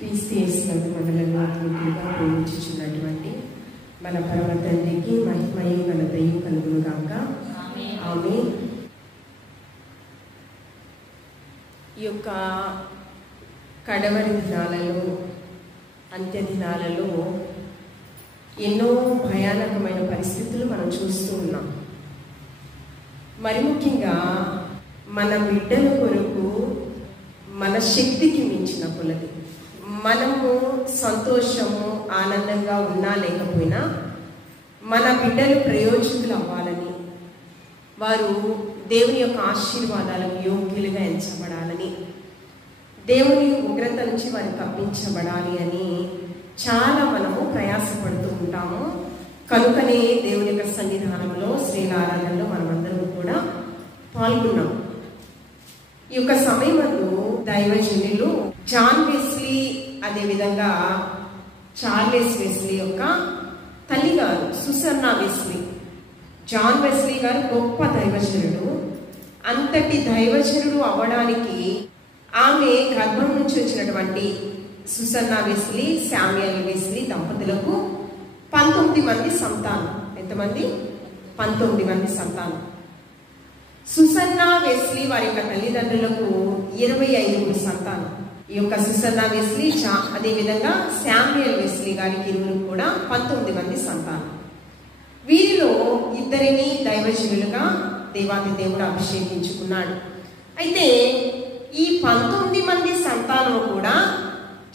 క్రీస్తు యేసునందు మనలను ఆత్మీయులుగా ప్రేమించుచున్నటువంటి మన పరమ తండ్రికి మహిమయు ఘనతయు కలుగును గాక. ఆమేన్. ఈ యొక్క కడవరి దినాలలో, అంత్య దినాలలో ఎన్నో భయానకమైన పరిస్థితులు మనం చూస్తూ ఉన్నాం. మరి ముఖ్యంగా మన బిడ్డల కొరకు మన శక్తికి మించిన కొలది మనము సంతోషము ఆనందంగా ఉన్నా లేకపోయినా మన బిడ్డలు ప్రయోజకులు అవ్వాలని, వారు దేవుని యొక్క ఆశీర్వాదాలకు యోగ్యులుగా ఎంచబడాలని, దేవుని ఉగ్రత నుంచి వారు తప్పించబడాలి అని చాలా మనము ప్రయాసపడుతూ ఉంటాము. కనుకనే దేవుని యొక్క సన్నిధానంలో స్త్రీల ఆరాధనలో మనమందరం కూడా పాల్గొన్నాం. ఈ యొక్క సమయంలో దైవజనులు జాన్ వెస్లీ, అదేవిధంగా చార్లెస్ వెస్లీ యొక్క తల్లి గారు సుసన్నా వెస్లీ. జాన్ వెస్లీ గారు గొప్ప దైవజనుడు. అంతటి దైవజనుడు అవ్వడానికి ఆమె గర్భం నుంచి వచ్చినటువంటి సుసన్నా వెస్లీ, శామ్యూయల్ వెస్లీ దంపతులకు 19 మంది సంతానం. ఎంతమంది? 19 మంది సంతానం. సుసన్నా వెస్లీ వారి యొక్క తల్లిదండ్రులకు 25 సంతానం. ఈ యొక్క సుసన్నా వెస్లీ, అదేవిధంగా శామ్యూయల్ వెస్లీ గారికి ఇరువురు కూడా 19 మంది సంతానం. వీరిలో ఇద్దరిని దైవజనులుగా దేవాది దేవుడు అభిషేకించుకున్నాడు. అయితే ఈ 19 మంది సంతానం కూడా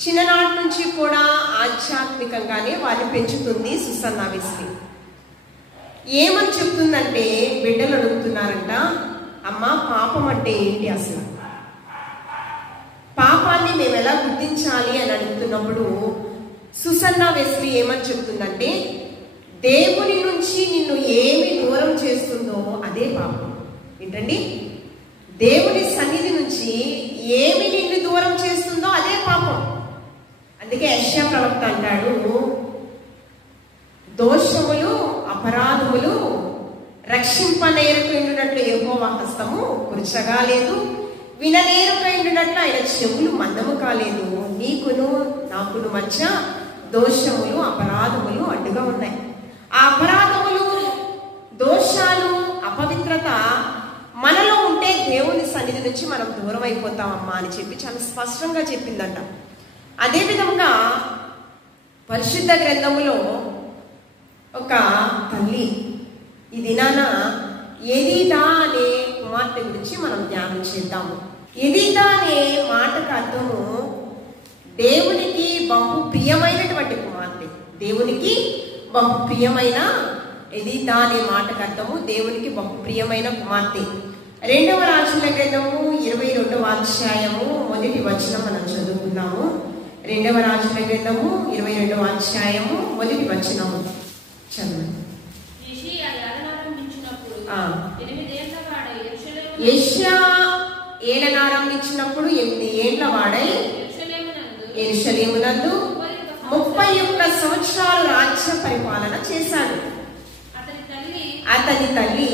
చిన్ననాటి నుంచి కూడా ఆధ్యాత్మికంగానే వారిని పెంచుతుంది సుసన్నా వెస్లీ. ఏమని చెప్తుందంటే, బిడ్డలు అడుగుతున్నారంట, అమ్మ పాపం అంటే ఏంటి, అసలు పాపాన్ని మేము ఎలా గుర్తించాలి అని అడుగుతున్నప్పుడు సుసన్నా వెస్లీ ఏమని చెప్తుందంటే, దేవుని నుంచి నిన్ను ఏమి దూరం చేస్తుందో అదే పాపం. ఏంటండి? దేవుని సన్నిధి నుంచి ఏమి నిన్ను దూరం చేస్తుందో అదే పాపం. అందుకే యెషయా ప్రవక్త అంటాడు, దోషములు అపరాధములు రక్షింపనేరుకుంటున్నట్లు యెహోవా హస్తము కుర్చగా లేదు, విననేరుకుంటున్నట్లు ఆయన చెవులు మందము కాలేదు. నీకును నాకును మధ్య దోషములు అపరాధములు అడ్డుగా ఉన్నాయి. ఆ అపరాధములు, దోషాలు, అపవిత్రత మనలో ఉంటే దేవుని సన్నిధి నుంచి మనం దూరం అయిపోతామమ్మా అని చెప్పి చాలా స్పష్టంగా చెప్పిందంట. అదేవిధంగా పరిశుద్ధ గ్రంథములో ఒక తల్లి ఈ దినాన ఎలీదా అనే కుమార్తె గురించి మనం ధ్యానం చేద్దాము. ఎలీదా అనే మాటకు అర్థము దేవునికి బహు ప్రియమైనటువంటి కుమార్తె. దేవునికి బహు ప్రియమైన, ఎలీదా అనే మాటకు అర్థము దేవునికి బహు ప్రియమైన కుమార్తె. 2వ రాజుల గ్రంథము 22వ అధ్యాయము 1వ వచనం మనం చదువుకున్నాము. 2వ రాజుల గ్రంథము 22వ అధ్యాయము 1వ వచనము చదవండి. యెషయా ఏలనారంభించినప్పుడు 8 ఏండ్ల వాడై యెరూషలేమునందు 31 సంవత్సరాలు రాజ్య పరిపాలన చేశాడు. అతని తల్లి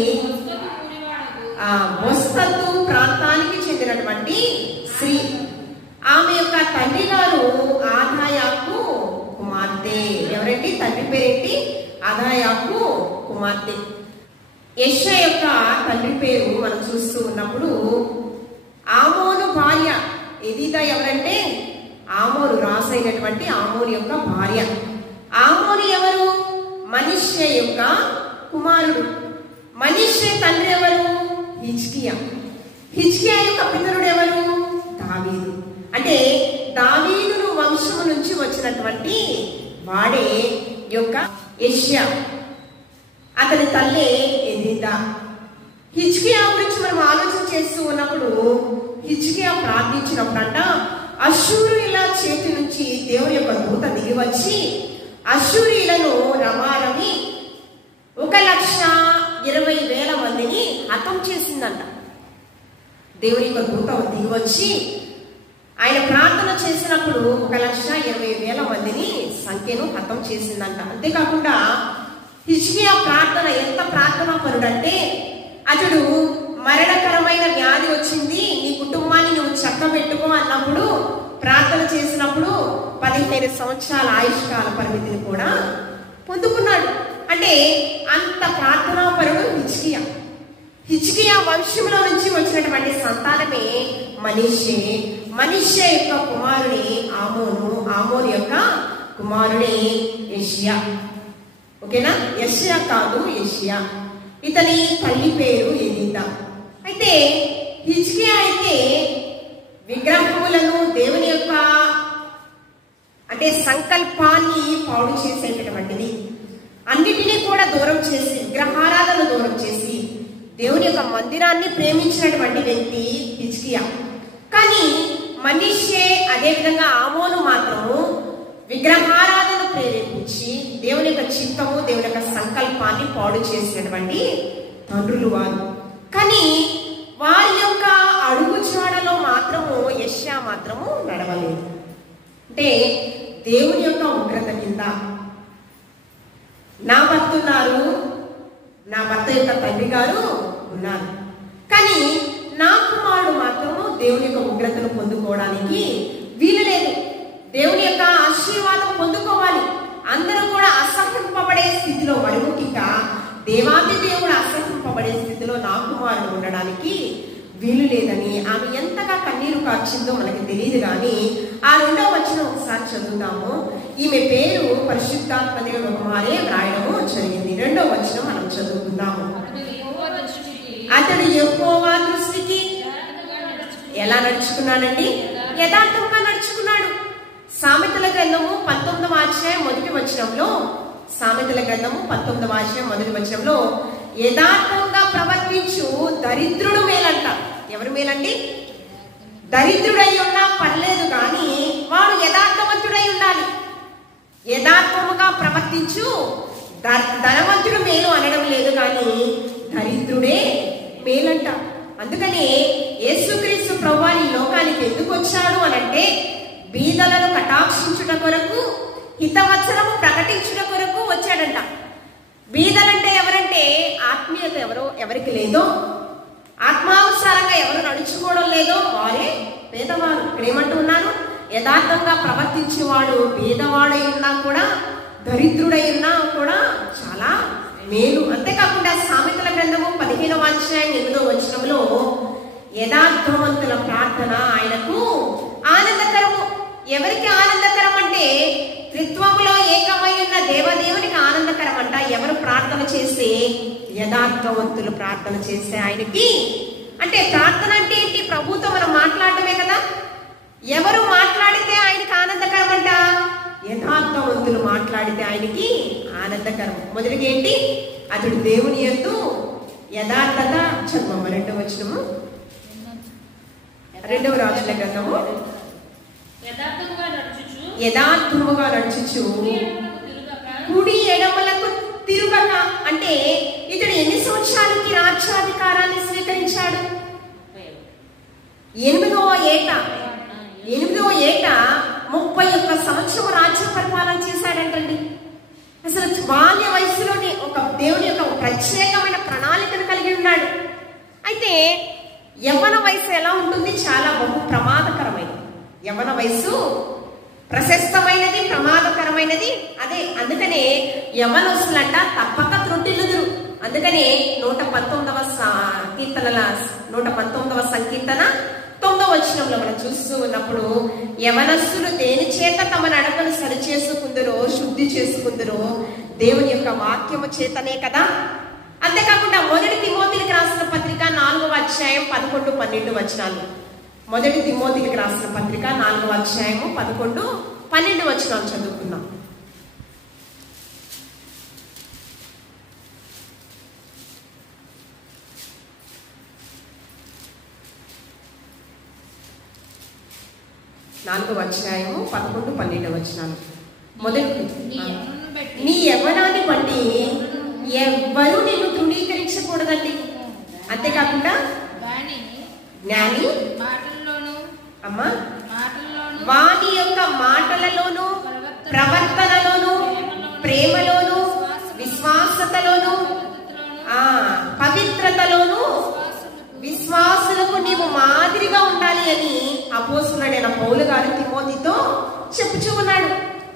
బొస్తతు ప్రాంతానికి చెందినటువంటి స్త్రీ. ఆమె యొక్క తండ్రి గారు ఆదాయాకు కుమార్తె. ఎవరండి? తండ్రి పేరేంటి? ఆదాయాకు కుమార్తె. యెషయా యొక్క తండ్రి పేరు మనం చూస్తూ ఉన్నప్పుడు ఆమోను భార్య ఎలీదా. ఎవరంటే ఆమోను, రాసైనటువంటి ఆమోను యొక్క భార్య. ఆమోను ఎవరు? మనష్షే యొక్క కుమారుడు. మనష్షే తండ్రి ఎవరు? హిజ్కియా. హిజ్కియా యొక్క పితరుడు ఎవరు? దావీదు. అంటే దావీదు వంశము నుంచి వచ్చినటువంటి వాడే యొక్క యెషయా. అతని తల్లి ఎలీదా. హిజ్కియా గురించి మనం ఆలోచన చేస్తూ ఉన్నప్పుడు హిజ్కియా ప్రార్థించినప్పుడంట, అష్షూరీయుల చేతి నుంచి దేవుని యొక్క దూత దిగి వచ్చి అష్షూరీయులను రమారమి 1,20,000 మందిని హతం చేసిందంట. దేవుని యొక్క దూత దిగి వచ్చి ఆయన ప్రార్థన చేసినప్పుడు 1,20,000 మందిని సంఖ్యను హతం చేసిందంట. అంతేకాకుండా హిజ్కియా ప్రార్థన ఎంత ప్రార్థనా పరుడంటే, అతడు మరణకరమైన వ్యాధి వచ్చింది, నీ కుటుంబాన్ని నువ్వు చక్కబెట్టుకో అన్నప్పుడు, ప్రార్థన చేసినప్పుడు 15 సంవత్సరాల ఆయుష్కాల పరిమితిని కూడా పొందుకున్నాడు. అంటే అంత ప్రార్థనాపరుడు హిజ్కియా. హిజ్కియా వంశంలో నుంచి వచ్చినటువంటి సంతానమే మనీషే. మనీషే యొక్క కుమారుడే ఆమోను. ఆమోను యొక్క కుమారుడే యెషయా. ఓకేనా? యెషయా కాదు, యెషయా. ఇతని తల్లి పేరు ఎలీదా. అయితే హిజ్కియా అయితే విగ్రహములను, దేవుని యొక్క అంటే సంకల్పాన్ని పాడు చేసేటటువంటిది, అన్నిటినీ కూడా దూరం చేసి, విగ్రహారాధనను దూరం చేసి దేవుని యొక్క మందిరాన్ని ప్రేమించినటువంటి వ్యక్తి హిజ్కియా. కానీ మనీషే అదేవిధంగా ఆమోను మాత్రము విగ్రహారాధన ప్రేరేపించి దేవుని యొక్క చిత్తము, దేవుని యొక్క సంకల్పాన్ని పాడు చేసినటువంటి తండ్రులు వారు. కానీ వారి యొక్క అడుగు చాడలో మాత్రము యెషయా మాత్రము నడవలేదు. అంటే దేవుని యొక్క ఉగ్రత కింద నా భర్త ఉన్నారు, నా భర్త యొక్క తండ్రి గారు ఉన్నారు, కానీ నా కుమారుడు మాత్రము దేవుని యొక్క ఉగ్రతను పొందుకోవడానికి వీలు లేదు. దేవుని యొక్క ఆశీర్వాదం పొందుకోవాలి. అందరూ కూడా అసహింపబడే స్థితిలో, మరి ముఖ్యంగా దేవాది దేవుడు అసహింపబడే స్థితిలో నా కుమారుడు ఉండడానికి వీలు లేదని ఆమె ఎంతగా కన్నీరు కార్చిందో మనకి తెలియదు. కానీ ఆ 2వ వచనం ఒకసారి చదువుతాము. ఈమె పేరు పరిశుద్ధాత్మ దేవుని కుమారే వ్రాయడము జరిగింది. 2వ వచనం మనం చదువుకుందాము. అతడు యెహోవా దృష్టికి ఎలా నడుచుకున్నాడండి? యథార్థంగా నడుచుకున్నాడు. సామెతల గ్రంథము 19వ అధ్యాయం 1వ వచనంలో, సామెతల గ్రంథము 19వ అధ్యాయం 1వ వచనంలో యథార్థంగా ప్రవర్తించు దరిద్రుడు మేలంట. ఎవరు మేలండి? దరిద్రుడై ఉన్నా పర్లేదు, కానీ వాడు యథార్థవంతుడై ఉండాలి. యథార్థముగా ప్రవర్తించు ధనవంతుడు మేలు అనడం లేదు, కానీ దరిద్రుడే మేలంట. అందుకనే యేసుక్రీస్తు ప్రభువు లోకానికి ఎందుకు వచ్చాడు అనంటే బీదలను కటాక్షించుట కొరకు, హితవచనము ప్రకటించుట కొరకు వచ్చాడంట. బీదలంటే ఎవరంటే ఆత్మీయత ఎవరికి లేదో, ఆత్మానుసారంగా ఎవరు నడుచుకోవడం లేదో వారే పేదవారు. ఇక్కడ ఏమంటూ ఉన్నాను? యథార్థంగా ప్రవర్తించేవాడు పేదవాడై ఉన్నా కూడా, దరిద్రుడై ఉన్నా కూడా చాలా మేలు. అంతేకాకుండా సామెతల గ్రంథము 15వ అధ్యాయం 8వ వచనంలో యథార్థవంతుల ప్రార్థన ఆయనకు ఆనందకరము. ఎవరికి ఆనందకరం అంటే త్రిత్వములో ఏకమై ఉన్న దేవదేవునికి ఆనందకరం అంట. ఎవరు ప్రార్థన చేస్తే? యథార్థవంతులు ప్రార్థన చేస్తే ఆయనకి. అంటే ప్రార్థన అంటే ఏంటి? ప్రభుతో మనం మాట్లాడటమే కదా. ఎవరు మాట్లాడితే ఆయనకి ఆనందకరం అంట? యథార్థవంతులు మాట్లాడితే ఆయనకి ఆనందకరం. మొదటిగా ఏంటి? అతడు దేవుని యందు యథార్థత. చదువు 2వ వచనము, 2వ రాజుల గ్రంథము. యథార్థముగా నడుచుచు కుడి ఎడమలకు తిరుగక. అంటే ఇతడు ఎన్ని సంవత్సరాలకి రాజ్యాధికారాన్ని స్వీకరించాడు? 8వ ఏట 31 సంవత్సరం రాజ్య పరిపాలన చేశాడంటండి. అసలు బాల్య వయసులోనే ఒక దేవుని యొక్క ప్రత్యేకమైన ప్రణాళికను కలిగి ఉన్నాడు. అయితే యవ్వన వయసు ఎలా ఉంటుంది? చాలా బహు ప్రమాదకరమైనది. యవ్వన వయసు ప్రశస్తమైనది, ప్రమాదకరమైనది. అందుకనే యవ్వనస్తులంట తప్పక త్రుటిల్లుదురు. అందుకనే 119వ సంకీర్తన 9వ వచనంలో మనం చూస్తూ ఉన్నప్పుడు, యవనస్తులు దేని చేత తమ నడకను సరి చేసుకుందరో, శుద్ధి చేసుకుందరో? దేవుని యొక్క వాక్యము చేతనే కదా. అంతేకాకుండా 1 తిమోతికి రాసిన పత్రిక 4వ అధ్యాయం 11, 12 వచనాలు. 1 తిమోతికి రాసిన పత్రిక 4వ అధ్యాయము 11, 12 వచనాలు చదువుకుందాం. నాలుగవ అధ్యాయము 11, 12 వచనాలు. మొదటి, నీ యవ్వనాన్ని బట్టి ఎవ్వరూ నిన్ను తృణీకరించకూడదండి. అంతేకాకుండా జ్ఞాని అమ్మా వాని యొక్క మాటలలోను, ప్రవర్తనలోను, ప్రేమలోను, విశ్వాసతలోను, పవిత్రతలోను విశ్వాసులకు నీవు మాదిరిగా ఉండాలి అని అపోస్తలుడైన పౌలు గారు తిమోతితో చెప్పుచూ ఉన్నాడు.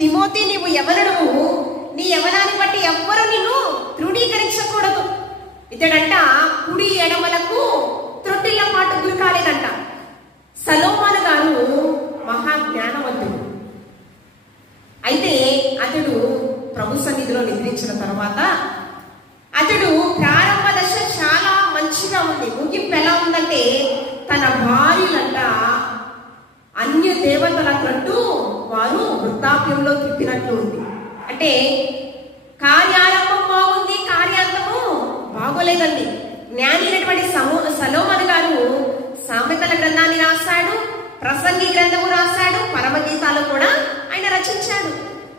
తిమోతి, నీవు యవనుడు, నీ యవనాన్ని బట్టి ఎవ్వరూ నిన్ను తృణీకరించకూడదు. ఇతడంట కుడి ఎడమలకు త్రొట్టిల్ల పాటు గురి కాలేదంట. సలోమాను గారు మహాజ్ఞానవంతుడు. అయితే అతడు ప్రభు సన్నిధిలో నిద్రించిన తర్వాత అతడు ప్రారంభ దశ చాలా మంచిగా ఉంది. ముగింపు ఎలా ఉందంటే తన భార్యలంట అన్య దేవతలట్టు వారు వృద్ధాప్యంలో తిప్పినట్లు ఉంది. అంటే కార్యారంభం బాగుంది, కార్యాంతము బాగోలేదండి. జ్ఞాని అయినటువంటి సలోమోను గారు సామెతల గ్రంథాన్ని రాశాడు, ప్రసంగి గ్రంథము రాశాడు, పరమగీతాలు కూడా ఆయన రచించాడు.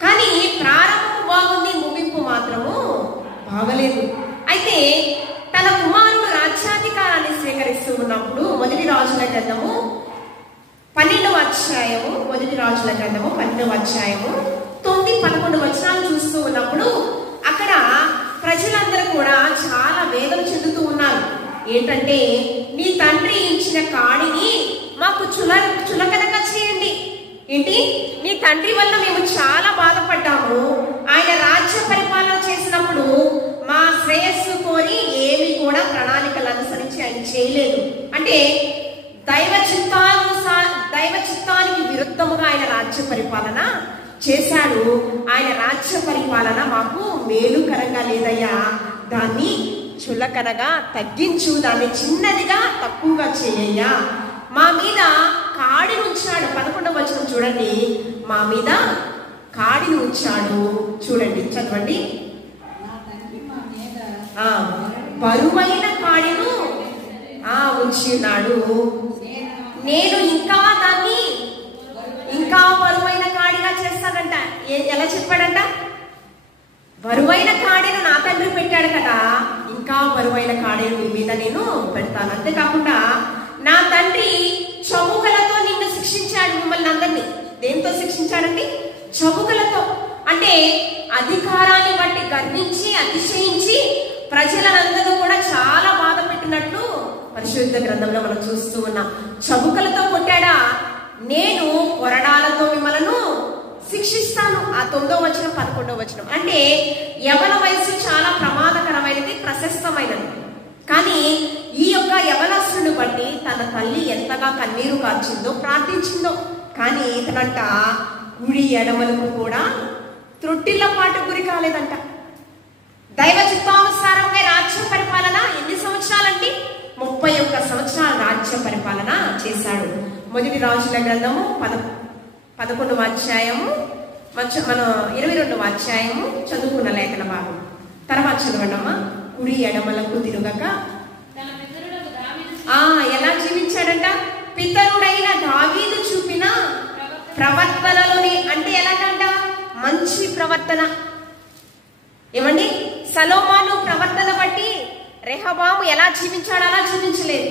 కానీ ప్రారంభం బాగుంది, ముగింపు మాత్రము బాగలేదు. అయితే తన కుమారుడు రాజ్యాధికారాన్ని స్వీకరిస్తూ ఉన్నప్పుడు మొదటి రాజుల గ్రంథము 12వ అధ్యాయము 12వ అధ్యాయము 9-11 వచనాలు చూస్తూ ఉన్నప్పుడు అక్కడ ప్రజలందరూ కూడా చాలా వేదన చెందుతూ ఉన్నారు. ఏంటంటే, నీ తండ్రి ఇచ్చిన కాడిని మాకు చులకనగా చేయండి. ఏంటి, నీ తండ్రి వల్ల మేము చాలా బాధపడ్డాము. ఆయన రాజ్య పరిపాలన చేసినప్పుడు మా శ్రేయస్సు కోరి ఏమి కూడా ప్రణాళికలు అనుసరించి ఆయన చేయలేదు. అంటే దైవ చిత్తానికి విరుద్ధముగా ఆయన రాజ్య పరిపాలన చేశాడు. ఆయన రాజ్య పరిపాలన మాకు మేలుకరంగా లేదయ్యా, దాన్ని చులకనగా తగ్గించు, దాన్ని చిన్నదిగా తక్కువగా చేయయ్యా. మా మీద కాడిని ఉంచాడు. 11వ వచనం చూడండి, మా మీద కాడిని ఉంచాడు. చూడండి, చదవండి. బరువైన కాడిను ఉంచి ఉన్నాడు. నేను దాన్ని ఇంకా బరువైన కాడిగా చేస్తానంట. ఎలా చెప్పాడంట? బరువైన కాడిని నా తండ్రి పెట్టాడు కదా, ఇంకా బరువైన కాడిని మీ మీద నేను పెడతాను. అంతేకాకుండా నా తండ్రి చబుకలతో నిన్ను శిక్షించాడు. మిమ్మల్ని అందరినీ దేంతో శిక్షించాడండి? చబుకలతో. అంటే అధికారాన్ని బట్టి గర్వించి అతిశయించి ప్రజలందరూ కూడా చాలా బాధ పెట్టినట్లు పరిశుద్ధ గ్రంథంలో మనం చూస్తూ ఉన్నాం. చబుకలతో కొట్టాడా? నేను కొరడాలతో మిమ్మలను శిక్షిస్తాను. ఆ 9వ వచనం 11వ వచనం. అంటే యవన వయసు చాలా ప్రమాదకరమైనది, ప్రశస్తమైనది. కానీ ఈ యొక్క యవనస్తుని బట్టి తన తల్లి ఎంతగా కన్నీరు కార్చిందో, ప్రార్థించిందో. కానీ ఇతనంట కుడి ఎడమలకు కూడా త్రొట్టిల్ల పాటు గురి కాలేదంట. దైవ చిత్తానుసారంగా రాజ్య పరిపాలన ఎన్ని సంవత్సరాలండి? 31 సంవత్సరాల రాజ్య పరిపాలన చేశాడు. మొదటి రాజుల గ్రంథము 11వ అధ్యాయము మన 22వ అధ్యాయము చదువుకున్న లేఖన భాగం. తర్వాత చదవండమ్మా. కుడి ఎడమలకు తిరుగక ఎలా జీవించాడంట? పితరుడైన దావీదు చూపిన ప్రవర్తనలోని. అంటే ఎలాగంట? మంచి ప్రవర్తన. ఏమండి, సలోమాను ప్రవర్తన బట్టి రెహబాము ఎలా జీవించాడు? అలా జీవించలేదు.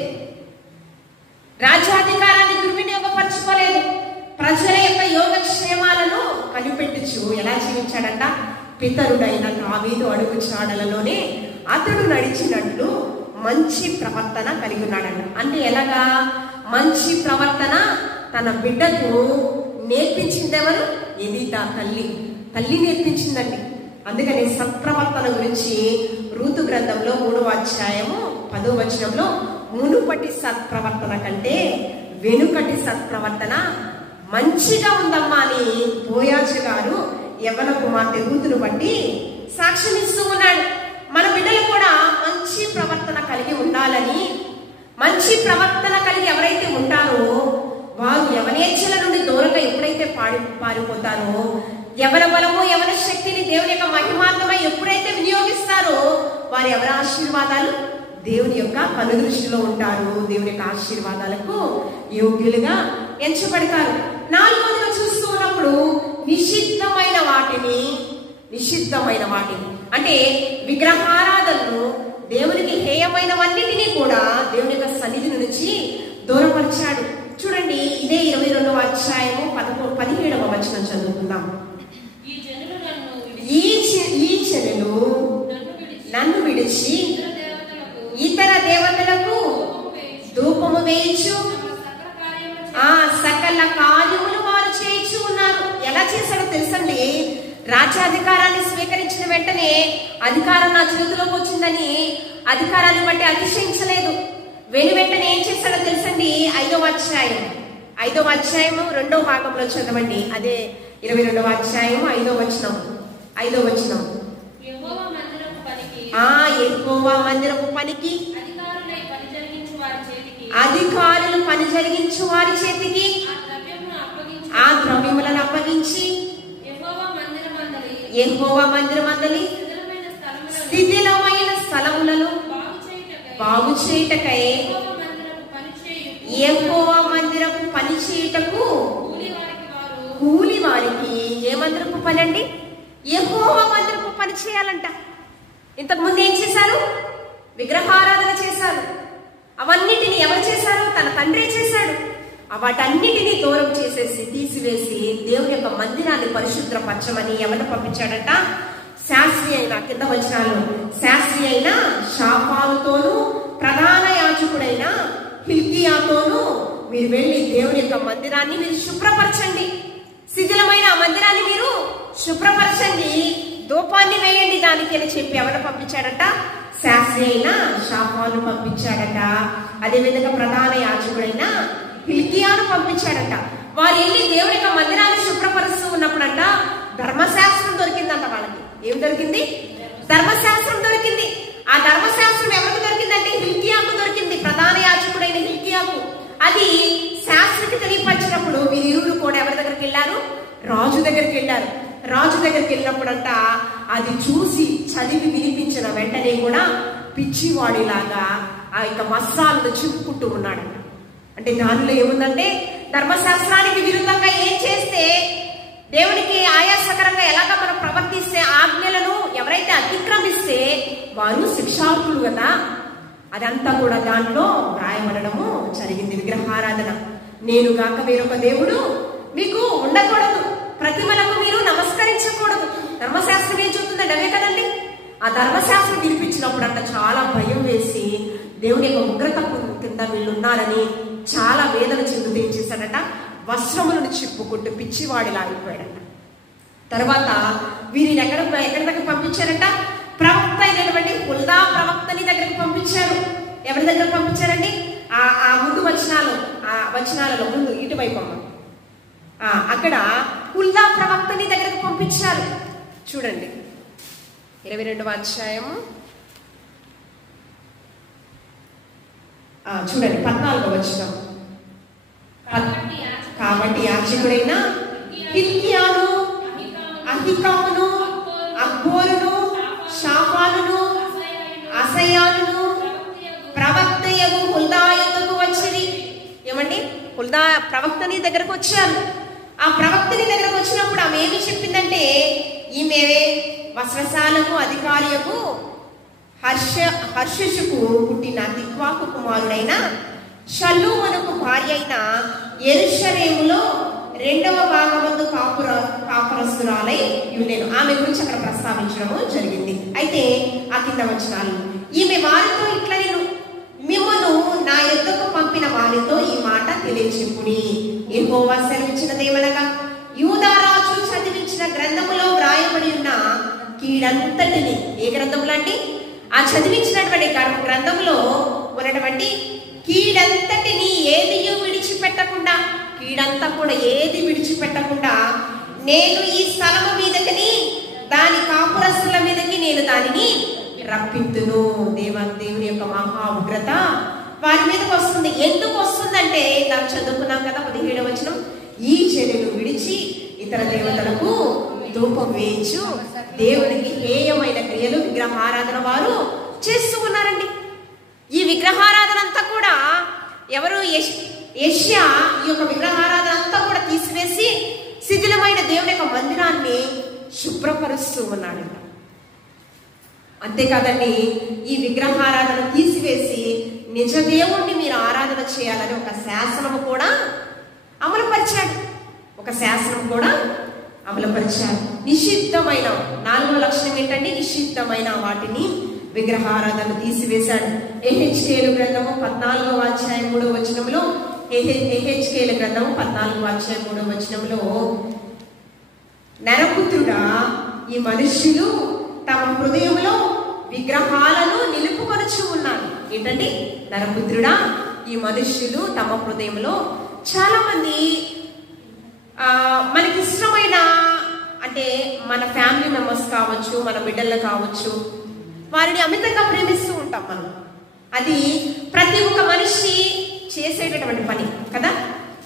రాజ్యాధికారాన్ని దుర్వినియోగపరచుకోలేదు. ప్రజల యొక్క యోగక్షేమాలను కనిపెట్టుచు ఎలా జీవించాడంట? పితరుడైన దావీదు అడుగు చాడలలోనే అతడు నడిచినట్లు మంచి ప్రవర్తన కలిగి ఉన్నాడంట. అంటే ఎలాగా మంచి ప్రవర్తన తన బిడ్డకు నేర్పించింది ఎవరు? ఎలీదా తల్లి నేర్పించిందండి. అందుకని సత్ప్రవర్తన గురించి రూతు గ్రంథంలో 3వ అధ్యాయము 10వ వచనంలో మునుపటి సత్ప్రవర్తన కంటే వెనుకటి సత్ప్రవర్తన మంచిగా ఉందమ్మా అని బోయాజు గారు యవ్వన కుమార్తె రూతును బట్టి సాక్ష్యం ఇస్తూ ఉన్నాడు. మన బిడ్డలు కూడా మంచి ప్రవర్తన కలిగి ఉండాలని, మంచి ప్రవర్తన కలిగి ఎవరైతే ఉంటారో వారు యవనేచ్ఛల నుండి దూరంగా ఎప్పుడైతే పారిపోతారో, యవన బలము యవన శక్తిని దేవుని యొక్క మహిమార్థమై ఎప్పుడైతే వినియోగిస్తారో వారి ఎవరి ఆశీర్వాదాలు దేవుని యొక్క కనుదృష్టిలో ఉంటారు. దేవుని యొక్క ఆశీర్వాదాలకు యోగ్యులుగా ఎంచబడతారు. 4వదిగా చూస్తూ ఉన్నప్పుడు నిషిద్ధమైన వాటిని అంటే విగ్రహారాధనను, దేవునికి హేయమైనవన్నిటినీ కూడా దేవుని యొక్క సన్నిధి నుంచి దూరపరిచాడు. చూడండి, ఇదే 22వ అధ్యాయము 17వ వచనం చదువుకుందాం. ఈ జనులు నన్ను విడిచి ఇతర దేవతలకు ధూపము వేయించు సకల కార్యములు వారు చేయించు ఉన్నారు. ఎలా చేశాడో తెలుసండి? రాజ్యాధికారాన్ని స్వీకరించిన వెంటనే అధికారం నా చేతిలోకి వచ్చిందని అధికారాన్ని బట్టి అతిశయించలేదు. వెంటనే ఏం చేశాడో తెలుసండి? 5వ అధ్యాయము 2వ భాగంలో చదవండి. అదే 22వ అధ్యాయము 5వ వచనం. యెహోవా మందిరపు పనికి అధికారులు పని జరిగించు వారి చేతికి ఆ ద్రవ్యములను అప్పగించి యెహోవా మందిరమందలి శిథిలమైన స్థలములను బాగు చేయుటకై యెహోవా మందిరపు పని చేయుటకు కూలి వారికి ఏ మందిరపు పని అండి? యెహోవా మందిరపు పని చేయాలంట. ఇంతకు ముందు ఏం చేశారు? విగ్రహారాధన చేశారు. అవన్నిటిని ఎవరు చేశారు? తన తండ్రి చేశాడు. వాటన్నిటినీ దూరం చేసేసి తీసివేసి దేవుని యొక్క మందిరాన్ని పరిశుభ్రపరచమని ఎవరిని పంపించాడట? శాస్త్రి అయిన, కింద వచనాలు, శాస్త్రి అయిన షాఫానుతోనూ ప్రధాన యాజకుడైన హిల్కీయాతోనూ మీరు వెళ్ళి దేవుని యొక్క మందిరాన్ని మీరు శుభ్రపరచండి. శిథిలమైన ఆ మందిరాన్ని మీరు శుభ్రపరచండి, ధూపాన్ని వేయండి దానికి అని చెప్పి ఎవరు పంపించాడట? శాస్త్రి అయిన షాఫాను పంపించాడట. అదేవిధంగా ప్రధాన యాజకుడైన హిల్కీయాను పంపించాడట. వారు వెళ్ళి దేవుని యొక్క మందిరాన్ని శుభ్రపరుస్తూ ఉన్నప్పుడంట ధర్మశాస్త్రం దొరికిందంట వాళ్ళకి. ఏం దొరికింది? ధర్మశాస్త్రం దొరికింది. ఆ ధర్మశాస్త్రం ఎవరికి దొరికిందంటే హిల్కీయాకు దొరికింది, ప్రధాన యాజకుడైన హిల్కీయాకు. అది శాస్త్రికి తెలియపరిచినప్పుడు వీరిరువురు కూడా ఎవరి దగ్గరికి వెళ్ళారు? రాజు దగ్గరికి వెళ్ళారు. రాజు దగ్గరికి వెళ్ళినప్పుడంట అది చూసి చదివి వినిపించిన వెంటనే కూడా పిచ్చివాడిలాగా ఆ యొక్క వస్త్రాలను చింపుకుంటూ ఉన్నాడంట. అంటే దానిలో ఏముందంటే ధర్మశాస్త్రానికి విరుద్ధంగా ఏం చేస్తే, దేవునికి ఆయాసకరంగా ఎలాగ మనం ప్రవర్తిస్తే, ఆజ్ఞలను ఎవరైతే అతిక్రమిస్తే వారు శిక్షార్హులు కదా. అదంతా కూడా దాంట్లో వ్రాయబడము జరిగింది. విగ్రహారాధన, నేను గాక వేరొక దేవుడు మీకు ఉండకూడదు, ప్రతిమలకు మీరు నమస్కరించకూడదు. ధర్మశాస్త్రం ఏం చెబుతుందండి? అవే కదండి. ఆ ధర్మశాస్త్రం వినిపించినప్పుడు అంట చాలా భయం వేసి దేవుని యొక్క ఉగ్రత కింద వీళ్ళు ఉన్నారని చాలా వేదన చెందుతూ ఏం చేశాడట? వస్త్రములను చిప్పుకుంటూ పిచ్చివాడిలా అయిపోయాడట. తర్వాత వీరిని ఎక్కడి దగ్గర పంపించారట? ప్రవక్త అయినటువంటి హుల్దా ప్రవక్తని దగ్గరకు పంపించారు. ఎవరి దగ్గర పంపించారండి? ఆ ముందు వచనాలలో ముందు ఇటువైపు అక్కడ హుల్దా ప్రవక్తని దగ్గరకు పంపించారు. చూడండి 22వ అధ్యాయము చూడండి 14వ వచనం. కాబట్టి యాజకుడైన హిల్కీయాను, అహికామును, అక్బోరును, షాఫానును, అసయానును ప్రవక్తయగు హుల్దా యొద్దకు వచ్చిరి. ఏమండి? హుల్దా ప్రవక్తని దగ్గరకు వచ్చారు. ఆ ప్రవక్తని దగ్గరకు వచ్చినప్పుడు ఆమె ఏమి చెప్పిందంటే, ఈమె వస్త్రశాలకు అధికారియకు హర్షుకు పుట్టిన తిక్వాకు కుమారుడైన షల్లూమునకు భార్య అయిన యెరూషలేములో 2వ భాగమందు కాపురస్తురాలై ఉండెను. ఆమె గురించి అక్కడ ప్రస్తావించడము జరిగింది. అయితే ఆ కింద వచనాలు, ఈమె వారితో ఇట్లా నేను మిమ్మును నా యొద్దకు పంపిన వారితో ఈ మాట తెలియచెప్పుడి. యెహోవా సెలవిచ్చినదేమనగా, యూదా రాజు చదివించిన గ్రంథములో వ్రాయబడి ఉన్న కీడంతటిని, ఏ గ్రంథంలో అండి? ఆ చదివించినటువంటి గ్రంథంలో ఉన్నటువంటి కీడంతటిని ఏది విడిచిపెట్టకుండా, కీడంతా కూడా ఏది విడిచిపెట్టకుండా నేను ఈ స్థలము మీదకి, దాని కాపురస్తుల మీదకి నేను దానిని రప్పిద్దును. దేవుని యొక్క మహా ఉగ్రత వారి మీదకి వస్తుంది. ఎందుకు వస్తుందంటే దాన్ని చదువుకున్నాం కదా 17వ వచనం, ఈ చెడును విడిచి ఇతర దేవతలకు ధూపం వేయించు దేవునికి హేయమైన క్రియలు విగ్రహారాధన వారు చేస్తూ ఉన్నారండి. ఈ విగ్రహారాధన అంతా కూడా ఎవరు? యెషయా ఈ యొక్క విగ్రహారాధన అంతా కూడా తీసివేసి శిథిలమైన దేవుని యొక్క మందిరాన్ని శుభ్రపరుస్తూ ఉన్నాడు. అంతేకాదండి, ఈ విగ్రహారాధన తీసివేసి నిజ దేవుణ్ణి మీరు ఆరాధన చేయాలని ఒక శాసనము కూడా అమలుపరిచాడు. నిషిద్ధమైన 4వ లక్షణం ఏంటండి? నిషిద్ధమైన వాటిని విగ్రహారాధన తీసివేశాడు. ఎహెచ్కేలు గ్రంథము 14వ అధ్యాయం 3వ వచనంలో, ఎహెచ్కేలు గ్రంథము 14వ అధ్యాయం 3వ వచనంలో నరపుత్రుడా, ఈ మనుష్యులు తమ హృదయంలో విగ్రహాలను నిలుపుకొనుచు ఉన్నారు. ఏంటండి? నరపుత్రుడా, ఈ మనుష్యులు తమ హృదయంలో, చాలా మంది మనకి ఇష్టమైన, అంటే మన ఫ్యామిలీ మెంబర్స్ కావచ్చు, మన బిడ్డలు కావచ్చు, వారిని అమితంగా ప్రేమిస్తూ ఉంటాం మనం. అది ప్రతి ఒక్క మనిషి చేసేటటువంటి పని కదా.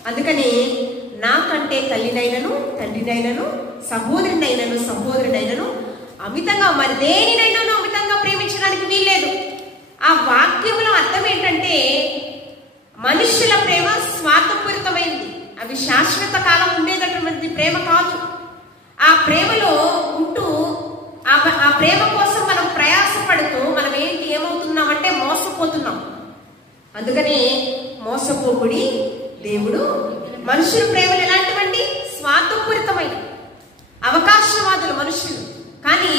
అందుకని నాకంటే తల్లినైనను, తండ్రినైనను, సహోదరునైనను అమితంగా, మరి దేనినైనాను అమితంగా ప్రేమించడానికి వీల్లేదు. ఆ వాక్యంలో అర్థం ఏంటంటే, మనుష్యుల ప్రేమ స్వార్థపూరితమైంది. అవి శాశ్వత కాలం ఉండేటటువంటి ప్రేమ కాదు. ఆ ప్రేమలో ఉంటూ ఆ ప్రేమ కోసం మనం ప్రయాసపడుతూ మనం ఏమవుతున్నామంటే మోసపోతున్నాం. అందుకని మోసపోకుడి, దేవుడు మనుషుల ప్రేమలు ఎలాంటివండి? స్వార్థపూరితమైన, అవకాశవాదులు మనుషులు. కానీ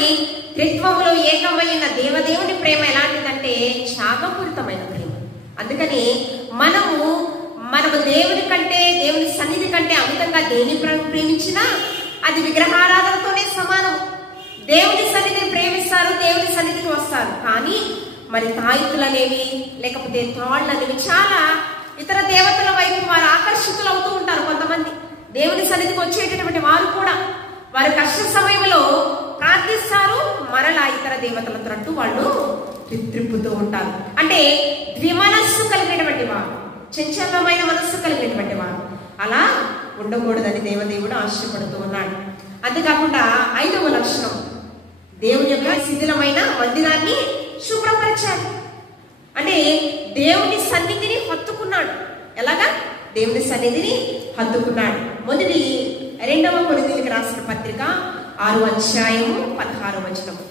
త్రిత్వములో ఏకమైన దేవదేవుని ప్రేమ ఎలాంటిదంటే త్యాగపూరితమైన ప్రేమ. అందుకని మనము దేవుని కంటే, దేవుని సన్నిధి కంటే అమితంగా దేని ప్రేమించినా అది విగ్రహారాధనతోనే సమానం. దేవుని సన్నిధిని ప్రేమిస్తారు, దేవుని సన్నిధికి వస్తారు. కానీ మరి తాయితులు అనేవి, లేకపోతే తాళ్ళు అనేవి, చాలా ఇతర దేవతల వైపు వారు ఆకర్షితులు అవుతూ ఉంటారు. కొంతమంది దేవుని సన్నిధికి వచ్చేటటువంటి వారు కూడా వారి కష్ట సమయంలో ప్రార్థిస్తారు, మరలా ఇతర దేవతల తరట్టు వాళ్ళు త్రిప్పుతూ ఉంటారు. అంటే ద్విమనస్సు కలిగినటువంటి వారు, చంచలమైన మనస్సు కలిగినటువంటి వారు అలా ఉండకూడదని దేవదేవుడు ఆశపడుతూ ఉన్నాడు. అంతేకాకుండా 5వ లక్షణం, దేవుని యొక్క శిథిలమైన మందిరాన్ని శుభ్రపరిచాడు. అంటే దేవుని సన్నిధిని హత్తుకున్నాడు. ఎలాగా? దేవుని సన్నిధిని హత్తుకున్నాడు. మొదటి 2వ కొరింథీయులకు రాసిన పత్రిక 6వ అధ్యాయము 16వ వచనము.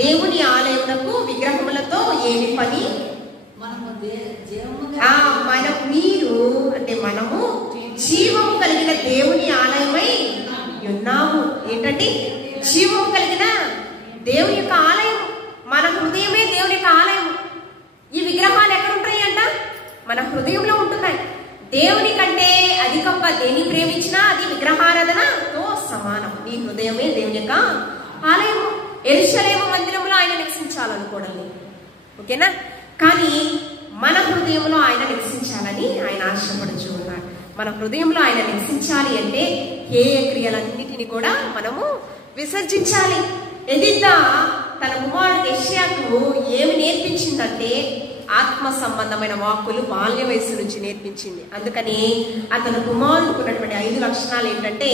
దేవుని ఆలయమునకు విగ్రహములతో ఏమి పని? మనము జీవము కలిగిన దేవుని ఆలయమై ఉన్నాము. ఏంటండి? జీవము కలిగిన దేవుని యొక్క ఆలయం. మన హృదయమే దేవుని యొక్క ఆలయం. ఈ విగ్రహాలు ఎక్కడ ఉంటాయి అంట? మన హృదయంలో ఉంటున్నాయి. దేవుని కంటే అధికంగా దేని ప్రేమించినా అది విగ్రహారాధనతో సమానం. నీ హృదయమే దేవుని యొక్క ఆలయము. యెరూషలేము మందిరంలో ఆయన నివసించాలనుకోవడం లేదు, ఓకేనా? కానీ మన హృదయంలో ఆయన నివసించాలని ఆయన ఆశపడుచు ఉన్నాడు. మన హృదయంలో ఆయన నివసించాలి అంటే హేయ క్రియలన్నిటిని కూడా మనము విసర్జించాలి. ఎదిద్దా తన కుమారుడు యెషయాకు ఏమి నేర్పించిందంటే ఆత్మ సంబంధమైన వాక్కులు బాల్య వయసు నుంచి నేర్పించింది. అందుకని అతను కుమారుడికి ఉన్నటువంటి 5 లక్షణాలు ఏంటంటే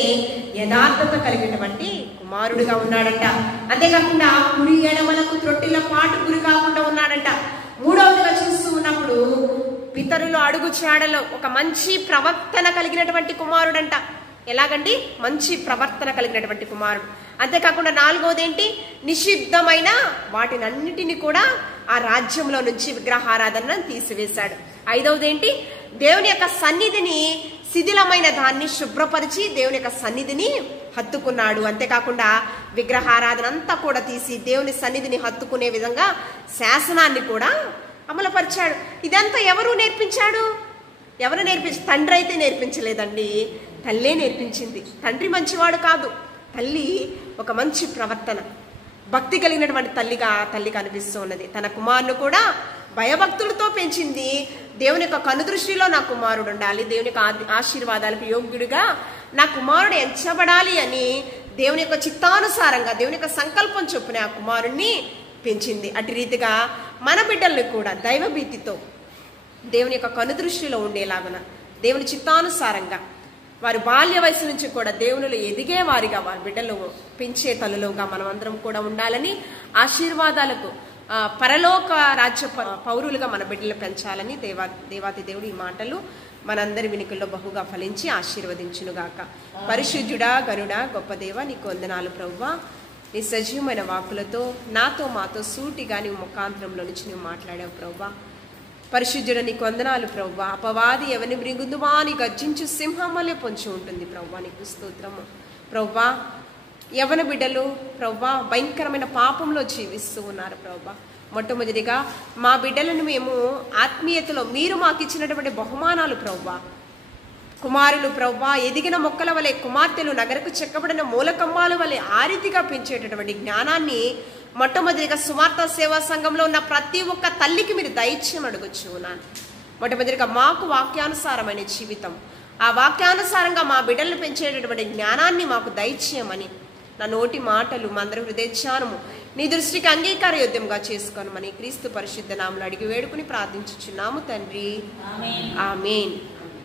యథార్థత కలిగినటువంటి కుమారుడుగా ఉన్నాడంట. అంతేకాకుండా కుడి ఎడమలకు త్రొట్టిల పాటు గురి కాకుండా ఉన్నాడంట. 3వదిగా చూస్తూ ఉన్నప్పుడు పితరులు అడుగు చాడలో ఒక మంచి ప్రవర్తన కలిగినటువంటి కుమారుడంట. ఎలాగండి? మంచి ప్రవర్తన కలిగినటువంటి కుమారుడు. అంతేకాకుండా 4వది ఏంటి? నిషిద్ధమైన వాటినన్నిటిని కూడా ఆ రాజ్యంలో నుంచి విగ్రహారాధనను తీసివేశాడు. 5వది ఏంటి? దేవుని యొక్క సన్నిధిని, శిథిలమైన దాన్ని శుభ్రపరిచి దేవుని యొక్క సన్నిధిని హత్తుకున్నాడు. అంతేకాకుండా విగ్రహారాధన అంతా కూడా తీసి దేవుని సన్నిధిని హత్తుకునే విధంగా శాసనాన్ని కూడా అమలుపరిచాడు. ఇదంతా ఎవరు నేర్పించాడు? తండ్రి అయితే నేర్పించలేదండి, తల్లే నేర్పించింది. తండ్రి మంచివాడు కాదు, తల్లి ఒక మంచి ప్రవర్తన, భక్తి కలిగినటువంటి తల్లి కనిపిస్తూ ఉన్నది. తన కుమారుని కూడా భయభక్తులతో పెంచింది. దేవుని యొక్క కనుదృష్టిలో నా కుమారుడు ఉండాలి, దేవుని యొక్క ఆశీర్వాదాలకు యోగ్యుడిగా నా కుమారుడు ఎంచబడాలి అని దేవుని యొక్క చిత్తానుసారంగా, దేవుని యొక్క సంకల్పం చొప్పున ఆ కుమారుణ్ణి పెంచింది. అటు రీతిగా మన బిడ్డల్ని కూడా దైవభీతితో దేవుని యొక్క కనుదృష్టిలో ఉండేలాగున, దేవుని చిత్తానుసారంగా వారి బాల్య వయసు నుంచి కూడా దేవునిలో ఎదిగే వారిగా వారి బిడ్డలు పెంచే తల్లులుగా మనం అందరం కూడా ఉండాలని, ఆశీర్వాదాలకు పరలోక రాజ్య పౌరులుగా మన బిడ్డలు పెంచాలని దేవాతి దేవుడు ఈ మాటలు మనందరి వినికిల్లో బహుగా ఫలించి ఆశీర్వదించునుగాక. పరిశుద్ధుడా, గనుడా, గొప్ప దేవ, నీకు వందనాలు ప్రభువా. నీ సజీవమైన వాకులతో నాతో మాతో సూటిగా నీ ముఖాంతరంలో నుంచి నువ్వు మాట్లాడావు ప్రభువా. పరిశుద్ధుడ నీకు వందనాలు ప్రభువా. అపవాది ఎవరిని మృంగుదుమా అని గర్జించు సింహం వలె పొంచి ఉంటుంది ప్రభువా. నీకు స్తోత్రము ప్రభువా. యవన బిడ్డలు ప్రభువా భయంకరమైన పాపంలో జీవిస్తూ ఉన్నారు ప్రభువా. మొట్టమొదటిగా మా బిడ్డలను మేము ఆత్మీయతలో మీరు మాకు ఇచ్చినటువంటి బహుమానాలు ప్రభువా, కుమారులు ప్రభువా ఎదిగిన మొక్కల వలె, కుమార్తెలు నగరకు చెక్కబడిన మూలకమ్మాల వలె ఆ రీతిగా పెంచేటటువంటి జ్ఞానాన్ని మొట్టమొదటిగా సువార్త సేవా సంఘంలో ఉన్న ప్రతి ఒక్క తల్లికి మీరు దయచేయమని అడుగుచున్నాను. మొట్టమొదటిగా మాకు వాక్యానుసారమైన జీవితం, ఆ వాక్యానుసారంగా మా బిడ్డలను పెంచేటటువంటి జ్ఞానాన్ని మాకు దయచేయమని, నా నోటి మాటలు మా అందరి హృదయధ్యానము నీ దృష్టికి అంగీకార యోగ్యంగా చేసుకోనమని క్రీస్తు పరిశుద్ధ నామములో అడిగి వేడుకుని ప్రార్థించుచున్నాము తండ్రి. ఆమేన్.